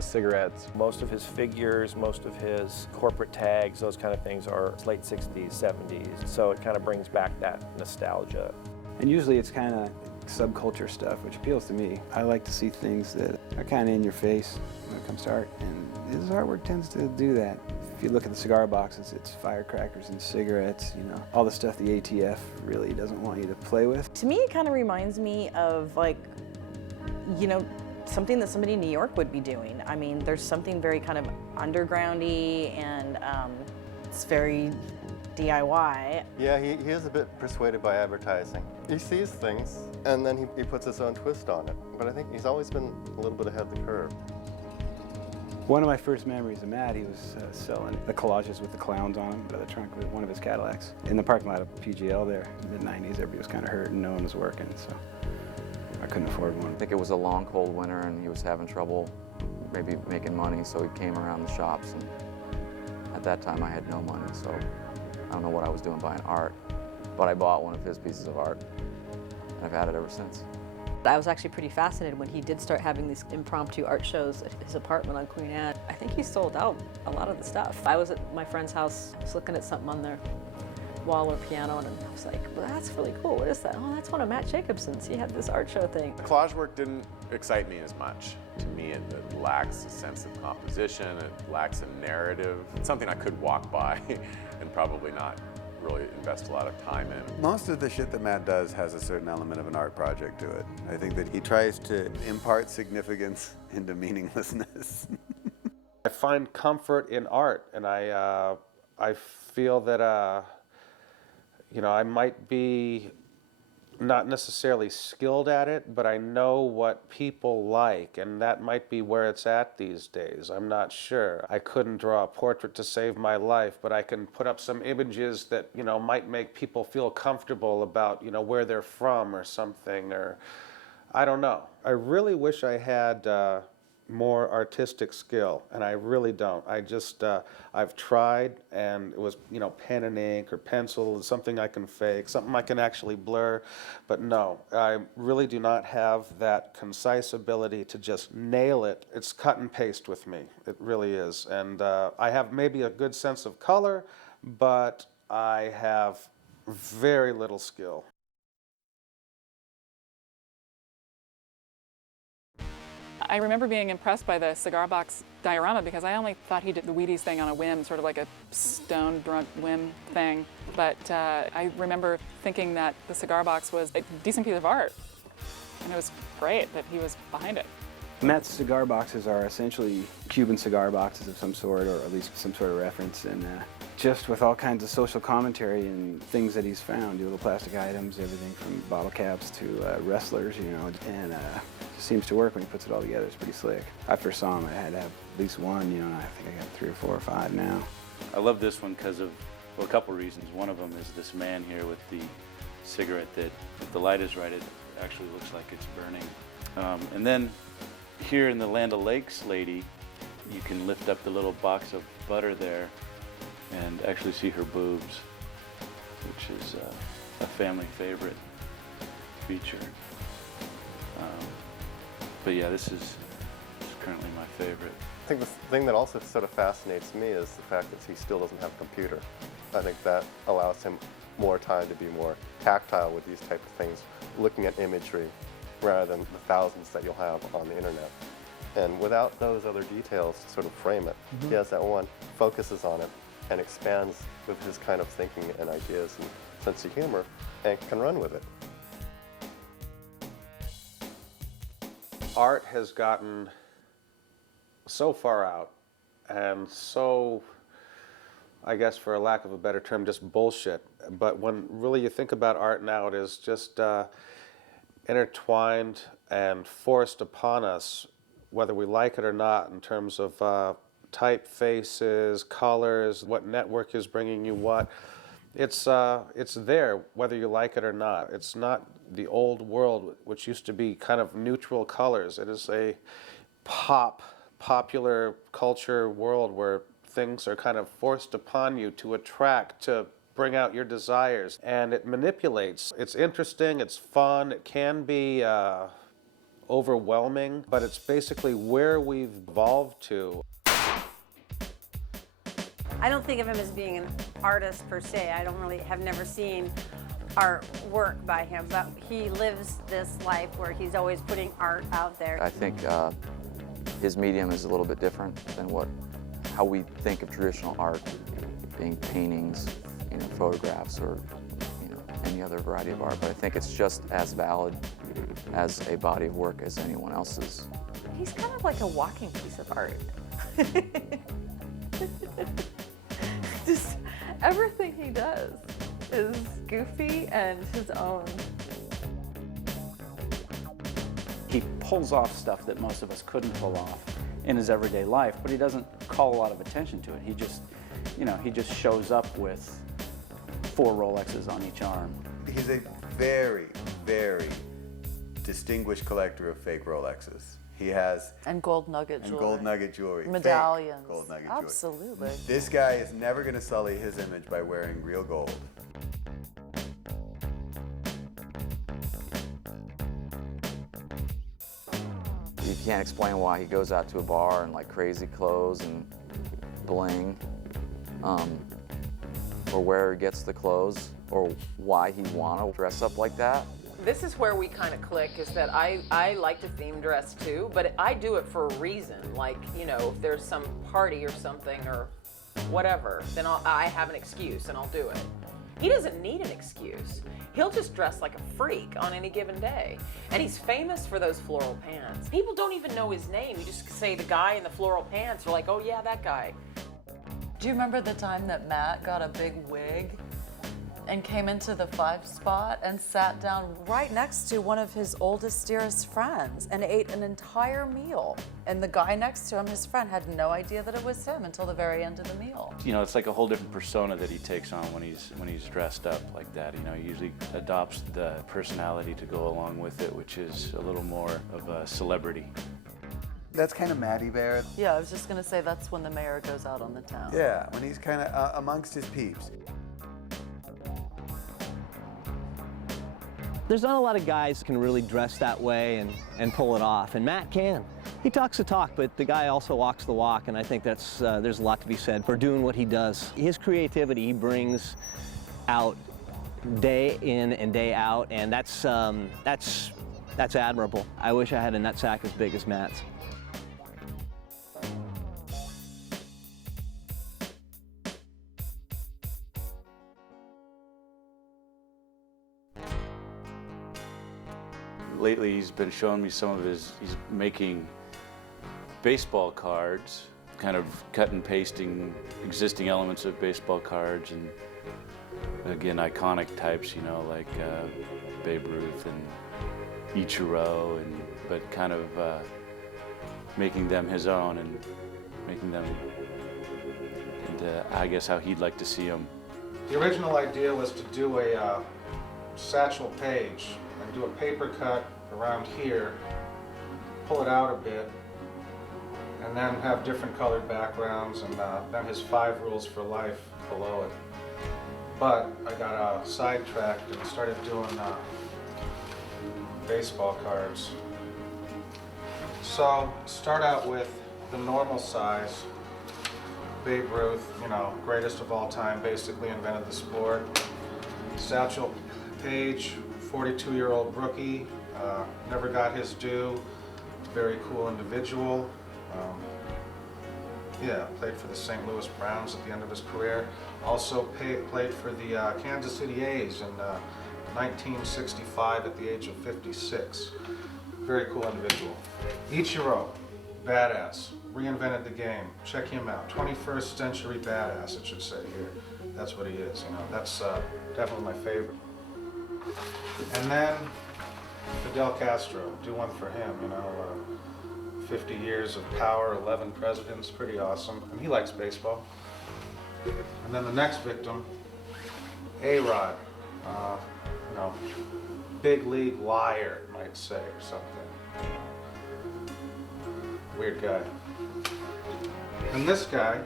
cigarettes. Most of his figures, most of his corporate tags, those kind of things are late 60s, 70s. So it kind of brings back that nostalgia. And usually it's kind of subculture stuff, which appeals to me. I like to see things that are kind of in your face when it comes to art, and his artwork tends to do that. If you look at the cigar boxes, it's firecrackers and cigarettes, you know, all the stuff the ATF really doesn't want you to play with. To me, it kind of reminds me of, like, you know, something that somebody in New York would be doing. I mean, there's something very kind of undergroundy, and it's very DIY. Yeah, he is a bit persuaded by advertising. He sees things, and then he puts his own twist on it. But I think he's always been a little bit ahead of the curve. One of my first memories of Matt, he was selling the collages with the clowns on them out of the trunk of one of his Cadillacs. In the parking lot of PGL there, mid-90s, everybody was kind of hurt and no one was working, so I couldn't afford one. I think it was a long, cold winter and he was having trouble maybe making money, so he came around the shops. And at that time, I had no money, so I don't know what I was doing buying art, but I bought one of his pieces of art, and I've had it ever since. I was actually pretty fascinated when he did start having these impromptu art shows at his apartment on Queen Anne. I think he sold out a lot of the stuff. I was at my friend's house, I was looking at something on their wall or piano, and I was like, well, that's really cool. What is that? Oh, that's one of Matt Jacobson's. He had this art show thing. The collage work didn't excite me as much. To me, it lacks a sense of composition. It lacks a narrative. It's something I could walk by and probably not really invest a lot of time in. Most of the shit that Matt does has a certain element of an art project to it. I think that he tries to impart significance into meaninglessness. I find comfort in art, and I feel that you know, I might be not necessarily skilled at it, but I know what people like, and that might be where it's at these days. I'm not sure. I couldn't draw a portrait to save my life, but I can put up some images that, you know, might make people feel comfortable about, you know, where they're from or something, or I don't know. I really wish I had more artistic skill, and I really don't. I just, I've tried, and it was, you know, pen and ink or pencil, something I can fake, something I can actually blur, but no, I really do not have that concise ability to just nail it. It's cut and paste with me, it really is, and I have maybe a good sense of color, but I have very little skill. I remember being impressed by the cigar box diorama because I only thought he did the Wheaties thing on a whim, sort of like a stone drunk whim thing. But I remember thinking that the cigar box was a decent piece of art, and it was great that he was behind it. Matt's cigar boxes are essentially Cuban cigar boxes of some sort, or at least some sort of reference, and just with all kinds of social commentary and things that he's found, little plastic items, everything from bottle caps to wrestlers, you know, and it seems to work when he puts it all together. It's pretty slick. I first saw him, I had to have at least one, you know, and I think I got 3 or 4 or 5 now. I love this one because of, well, a couple reasons. One of them is this man here with the cigarette that, if the light is right, it actually looks like it's burning. And then here in the Land O'Lakes lady, you can lift up the little box of butter there and actually see her boobs, which is a family favorite feature. But yeah, this is currently my favorite. I think the thing that also sort of fascinates me is the fact that he still doesn't have a computer. I think that allows him more time to be more tactile with these type of things, looking at imagery rather than the thousands that you'll have on the internet. And without those other details to sort of frame it, he has that one, focuses on it, and expands with his kind of thinking and ideas and sense of humor, and can run with it. Art has gotten so far out and so, I guess for a lack of a better term, just bullshit. But when really you think about art now, it is just intertwined and forced upon us, whether we like it or not, in terms of typefaces, colors, what network is bringing you what. It's there, whether you like it or not. It's not the old world, which used to be kind of neutral colors. It is a popular culture world where things are kind of forced upon you to attract, to bring out your desires, and it manipulates. It's interesting, it's fun, it can be overwhelming, but it's basically where we've evolved to. I don't think of him as being an artist per se. I don't really have never seen artwork by him, but he lives this life where he's always putting art out there. I think his medium is a little bit different than how we think of traditional art, being paintings, photographs, or any other variety of art. But I think it's just as valid as a body of work as anyone else's. He's kind of like a walking piece of art. Just everything he does is goofy and his own. He pulls off stuff that most of us couldn't pull off in his everyday life, but he doesn't call a lot of attention to it. He just, he just shows up with 4 Rolexes on each arm. He's a very, very distinguished collector of fake Rolexes. He has and gold nugget jewelry. Medallions. Fake gold nugget Absolutely. jewelry. This guy is never going to sully his image by wearing real gold. You can't explain why he goes out to a bar in like crazy clothes and bling, or where he gets the clothes, or why he want to dress up like that. This is where we kind of click, is that I like to theme dress too, but I do it for a reason. Like, if there's some party or something or whatever, then I have an excuse and I'll do it. He doesn't need an excuse. He'll just dress like a freak on any given day. And he's famous for those floral pants. People don't even know his name. You just say the guy in the floral pants. They're like, oh yeah, that guy. Do you remember the time that Matt got a big wig and came into the 5 spot and sat down right next to one of his oldest, dearest friends and ate an entire meal? And the guy next to him, his friend, had no idea that it was him until the very end of the meal. It's like a whole different persona that he takes on when he's dressed up like that. He usually adopts the personality to go along with it, which is a little more of a celebrity. That's kind of Matty Bear. Yeah, I was just going to say that's when the mayor goes out on the town. Yeah, when he's kind of amongst his peeps. There's not a lot of guys who can really dress that way and pull it off, and Matt can. He talks the talk, but the guy also walks the walk, and I think there's a lot to be said for doing what he does. His creativity he brings out day in and day out, and that's admirable. I wish I had a nutsack as big as Matt's. Lately, he's been showing me some of he's making baseball cards, kind of cut and pasting existing elements of baseball cards, and again, iconic types, like Babe Ruth and Ichiro, but kind of making them his own and making them into, I guess, how he'd like to see them. The original idea was to do a Satchel Paige and do a paper cut around here, pull it out a bit, and then have different colored backgrounds, and then his 5 rules for life below it. But I got sidetracked and started doing baseball cards. So start out with the normal size. Babe Ruth, greatest of all time, basically invented the sport. Satchel Paige, 42-year-old rookie, never got his due. Very cool individual. Played for the St. Louis Browns at the end of his career. Also played for the Kansas City A's in 1965 at the age of 56. Very cool individual. Ichiro, badass. Reinvented the game. Check him out. 21st century badass, it should say here. That's what he is. That's definitely my favorite. And then Fidel Castro, do one for him, 50 years of power, 11 presidents, pretty awesome. And he likes baseball. And then the next victim, A-Rod, big league liar, might say, or something. Weird guy. And this guy,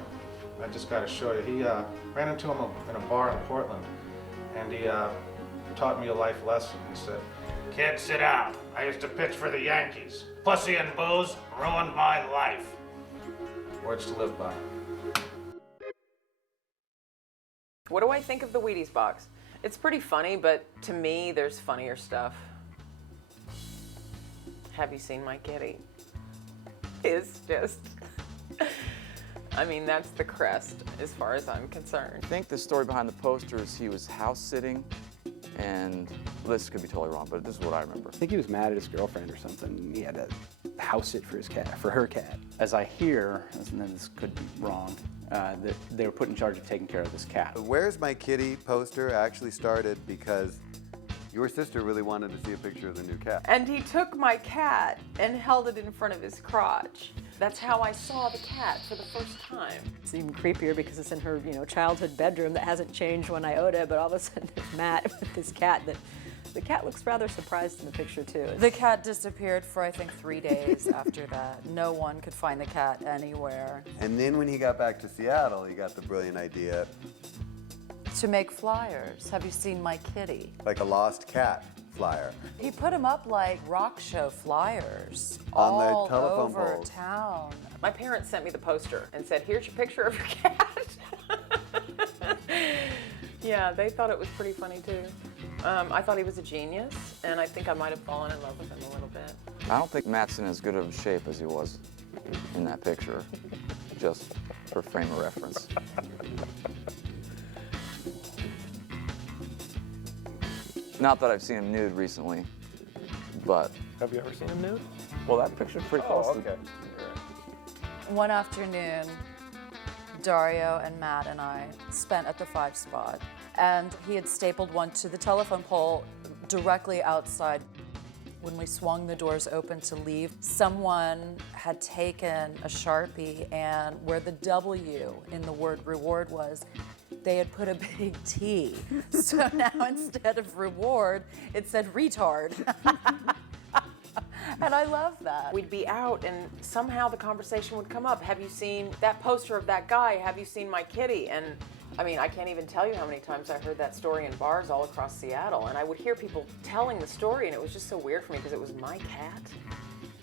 I just got to show you, he ran into him in a bar in Portland, and he taught me a life lesson. He said, Kid, sit down. I used to pitch for the Yankees. Pussy and booze ruined my life. Words to live by. What do I think of the Wheaties box? It's pretty funny, but to me, there's funnier stuff. Have you seen my kitty? It's just, I mean, that's the crest as far as I'm concerned. I think the story behind the poster is he was house sitting, and this could be totally wrong, but this is what I remember. I think he was mad at his girlfriend or something. He had to house sit for his cat, for her cat. As I hear, and then this could be wrong, that they were put in charge of taking care of this cat. The Where's My Kitty poster actually started because your sister really wanted to see a picture of the new cat. And he took my cat and held it in front of his crotch. That's how I saw the cat for the first time. It's even creepier because it's in her, childhood bedroom that hasn't changed one iota, but all of a sudden there's Matt with this cat that the cat looks rather surprised in the picture too. The cat disappeared for, I think, 3 days after that. No one could find the cat anywhere. And then when he got back to Seattle, he got the brilliant idea, To make flyers. Have you seen my kitty? like a lost cat flyer. He put them up like rock show flyers On the all telephone over poles. town. My parents sent me the poster and said, here's your picture of your cat. Yeah, they thought it was pretty funny too. I thought he was a genius, and I think I might have fallen in love with him a little bit. I don't think Matt's in as good of a shape as he was in that picture, just for frame of reference. Not that I've seen him nude recently, but... Have you ever seen him nude? Well, that picture's pretty close Oh, okay. One afternoon, Dario and Matt and I spent at the 5 Spot, and he had stapled one to the telephone pole directly outside. When we swung the doors open to leave, someone had taken a Sharpie, and where the W in the word reward was, they had put a big T. So now instead of reward, it said retard. And I love that. We'd be out and somehow the conversation would come up. Have you seen that poster of that guy? Have you seen my kitty? And I mean, I can't even tell you how many times I heard that story in bars all across Seattle. And I would hear people telling the story, and it was just so weird for me because it was my cat.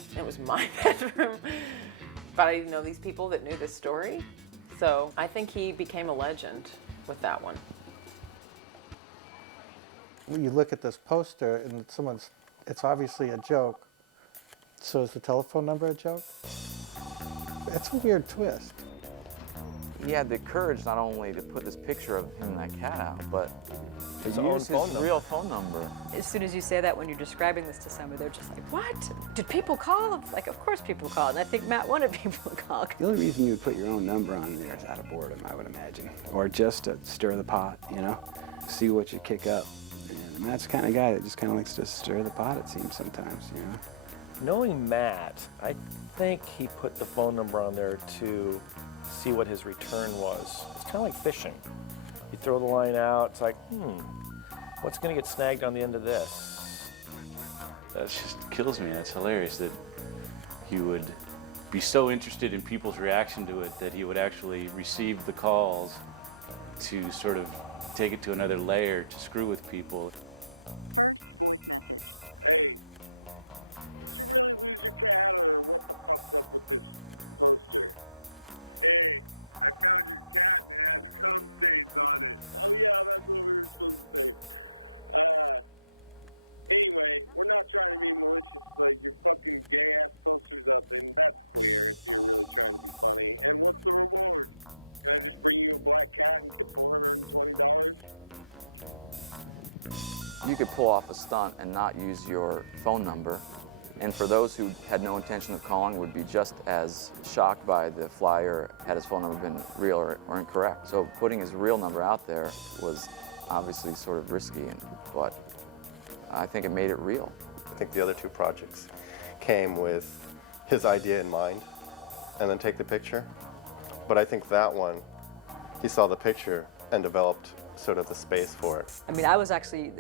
And it was my bedroom. But I didn't know these people that knew this story. So I think he became a legend with that one. When you look at this poster and it's obviously a joke. So is the telephone number a joke? That's a weird twist. He had the courage not only to put this picture of him and that cat out, but to His own use phone his number. real phone number. As soon as you say that when you're describing this to somebody, they're just like, what? Did people call? Like, of course people called. And I think Matt wanted people to call. The only reason you would put your own number on there is out of boredom, I would imagine. Or just to stir the pot, see what you kick up. And Matt's the kind of guy that just kind of likes to stir the pot, it seems sometimes, Knowing Matt, I think he put the phone number on there to see what his return was. It's kind of like fishing. You throw the line out, it's like, what's going to get snagged on the end of this? That just kills me. That's hilarious that he would be so interested in people's reaction to it that he would actually receive the calls to sort of take it to another layer to screw with people. You could pull off a stunt and not use your phone number. And for those who had no intention of calling would be just as shocked by the flyer had his phone number been real or incorrect. So putting his real number out there was obviously sort of risky, but I think it made it real. I think the other two projects came with his idea in mind and then take the picture. But I think that one, he saw the picture and developed sort of the space for it. I mean, I was actually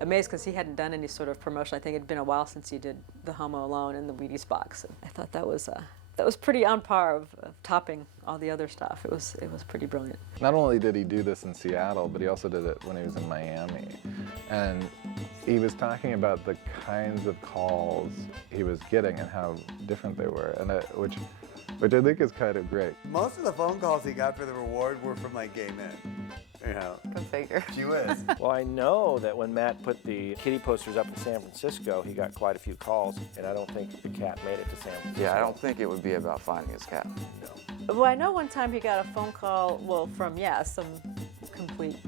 amazed because he hadn't done any sort of promotion. I think it had been a while since he did the Home Alone and the Wheaties box. And I thought that was that was pretty on par of topping all the other stuff. It was pretty brilliant. Not only did he do this in Seattle, but he also did it when he was in Miami. And he was talking about the kinds of calls he was getting and how different they were, and which I think is kind of great. Most of the phone calls he got for the reward were from like gay men. You know, Go figure. gee whiz. Well, I know that when Matt put the kitty posters up in San Francisco, he got quite a few calls, and I don't think the cat made it to San Francisco. Yeah, I don't think it would be about finding his cat. No. Well, I know one time he got a phone call, well, from, some complete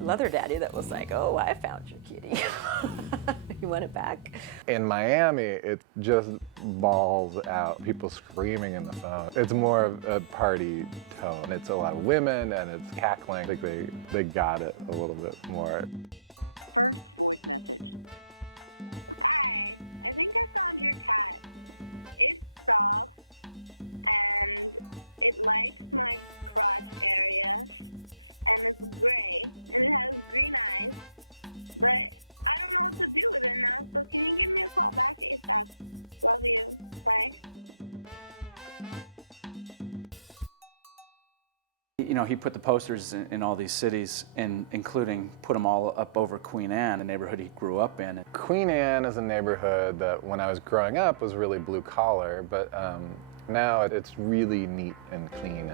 leather daddy that was like, oh, I found your kitty. He won it back. In Miami, it's just balls out, people screaming in the phone. It's more of a party tone. It's a lot of women and it's cackling. I think they got it a little bit more. You know, he put the posters in all these cities, including put them all up over Queen Anne, the neighborhood he grew up in. Queen Anne is a neighborhood that when I was growing up was really blue collar, but now it's really neat and clean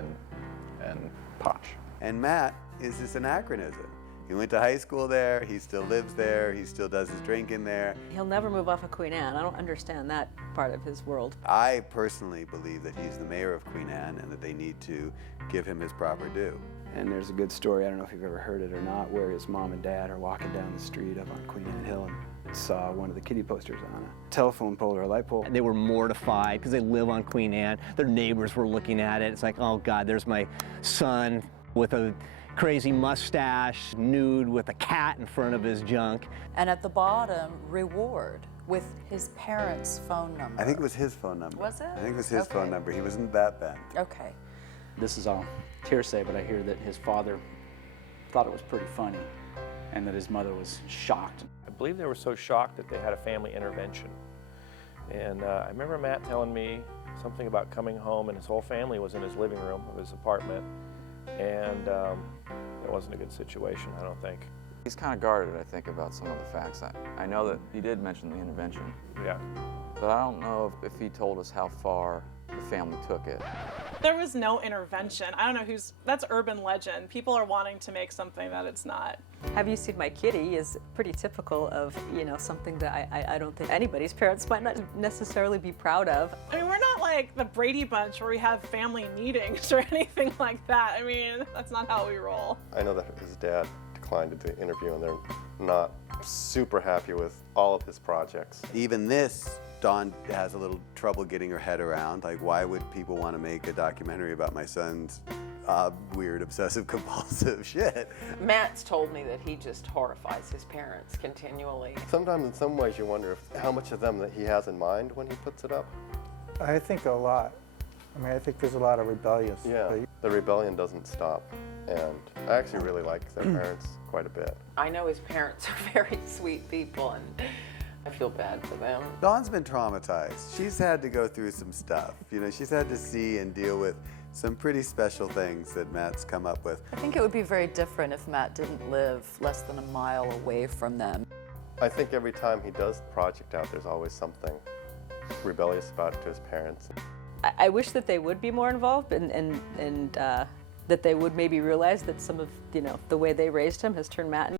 and posh. And Matt is just an anachronism. He went to high school there, he still lives there, he still does his drinking there. He'll never move off of Queen Anne. I don't understand that part of his world. I personally believe that he's the mayor of Queen Anne and that they need to give him his proper due. And there's a good story, I don't know if you've ever heard it or not, where his mom and dad are walking down the street up on Queen Anne Hill and saw one of the kitty posters on a telephone pole or a light pole. And they were mortified because they live on Queen Anne. Their neighbors were looking at it. It's like, oh God, there's my son with a crazy mustache, nude with a cat in front of his junk. And at the bottom, reward with his parents' phone number. I think it was his phone number. Was it? I think it was his phone number. He wasn't that bad. Okay. This is all hearsay, but I hear that his father thought it was pretty funny and that his mother was shocked. I believe they were so shocked that they had a family intervention. And I remember Matt telling me something about coming home and his whole family was in his living room of his apartment. And it wasn't a good situation, I don't think. He's kind of guarded, I think, about some of the facts. I know that he did mention the intervention. Yeah. But I don't know if he told us how far the family took it. There was no intervention. I don't know that's urban legend. People are wanting to make something that it's not. Have you seen my kitty is pretty typical of, something that I don't think anybody's parents might not necessarily be proud of. I mean, we're not like the Brady Bunch where we have family meetings or anything like that. I mean, that's not how we roll. I know that his dad declined to do the interview and they're not super happy with all of his projects. Even this, Dawn has a little trouble getting her head around. Like, why would people want to make a documentary about my son's weird obsessive compulsive shit? Matt's told me that he just horrifies his parents continually. Sometimes in some ways you wonder how much of them that he has in mind when he puts it up. I think a lot. I mean, I think there's a lot of rebellious. Yeah, the rebellion doesn't stop. And I actually really like their parents quite a bit. I know his parents are very sweet people and I feel bad for them. Dawn's been traumatized. She's had to go through some stuff. She's had to see and deal with some pretty special things that Matt's come up with. I think it would be very different if Matt didn't live less than a mile away from them. I think every time he does the project out, there's always something rebellious about it to his parents. I wish that they would be more involved and that they would maybe realize that some of, the way they raised him has turned Matt